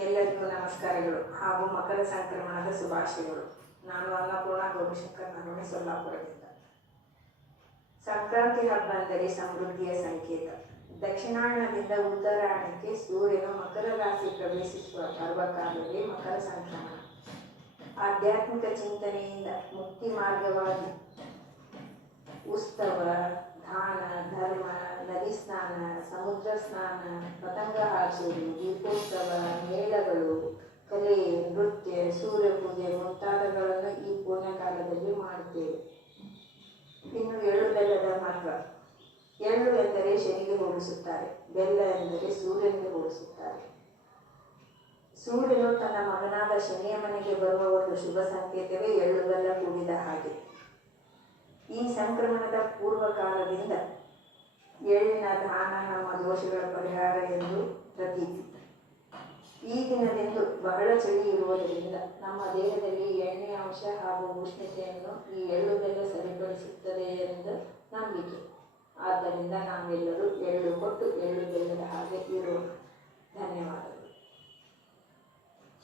ಎಲ್ಲರಿಗೂ ನಮಸ್ಕಾರಗಳು ಹಾಗೂ ಮಕರ ಸಂಕ್ರಮಣದ ಶುಭಾಶಯಗಳು. ನಾನು ಅನ್ನಪೂರ್ಣ ಗೌರಿಶಂಕರ್ ನರವಣೆ, ಸೊಲ್ಲಾಪುರದಿಂದ. ಸಂಕ್ರಾಂತಿ ಹಬ್ಬ ಅಂದರೆ ಸಮೃದ್ಧಿಯ ಸಂಕೇತ. ದಕ್ಷಿಣಾಯಣದಿಂದ ಉತ್ತರಾಯಣಕ್ಕೆ ಸೂರ್ಯನು ಮಕರ ರಾಶಿ ಪ್ರವೇಶಿಸುವ ಪರ್ವಕಾಲವೇ ಮಕರ ಸಂಕ್ರಮಣ. ಆಧ್ಯಾತ್ಮಿಕ ಚಿಂತನೆಯಿಂದ ಮುಕ್ತಿ ಮಾರ್ಗವಾಗಿ ಉತ್ಸವ, ದಾನ, ಧರ್ಮ, ನದಿ ಸ್ನಾನ, ಸಮುದ್ರ ಸ್ನಾನ, ಪತಂಗ ಹಾರಿಸುವುದು, ದೀಪೋತ್ಸವ, ಮೇಳಗಳು, ಕಲೆ, ನೃತ್ಯ, ಸೂರ್ಯ ಪೂಜೆ ಮುಂತಾದವುಗಳನ್ನು ಈ ಪುಣ್ಯಕಾಲದಲ್ಲಿ ಮಾಡುತ್ತೇವೆ. ಇನ್ನು ಎಳ್ಳು ಬೆಲ್ಲದ ಮಹತ್ವ. ಎಳ್ಳು ಎಂದರೆ ಶನಿಗೆ ಹೋಲಿಸುತ್ತಾರೆ, ಬೆಲ್ಲ ಎಂದರೆ ಸೂರ್ಯನಿಗೆ ಹೋಲಿಸುತ್ತಾರೆ. ಸೂರ್ಯನು ತನ್ನ ಮಗನಾದ ಶನಿಯ ಮನೆಗೆ ಬರುವ ಒಂದು ಶುಭ ಸಂಕೇತವೇ ಎಳ್ಳು ಬೆಲ್ಲ ಕೂಡಿದ ಹಾಗೆ. ಈ ಸಂಕ್ರಮಣದ ಪೂರ್ವಕಾಲದಿಂದ ಎಳ್ಳಿನ ದಾನ ನಮ್ಮ ದೋಷಗಳ ಪರಿಹಾರ ಎಂದು ಪ್ರತೀತಿ. ಈ ದಿನದಂದು ಬಹಳ ಚಳಿ ಇರುವುದರಿಂದ ನಮ್ಮ ದೇಹದಲ್ಲಿ ಎಣ್ಣೆಯ ಅಂಶ ಹಾಗೂ ಉಷ್ಣತೆಯನ್ನು ಈ ಎಳ್ಳು ಬೆಲ್ಲ ಸರಿಪಡಿಸುತ್ತದೆ ಎಂದು ನಂಬಿಕೆ. ಆದ್ದರಿಂದ ನಾವೆಲ್ಲರೂ ಎಳ್ಳು ಕೊಟ್ಟು ಎಳ್ಳು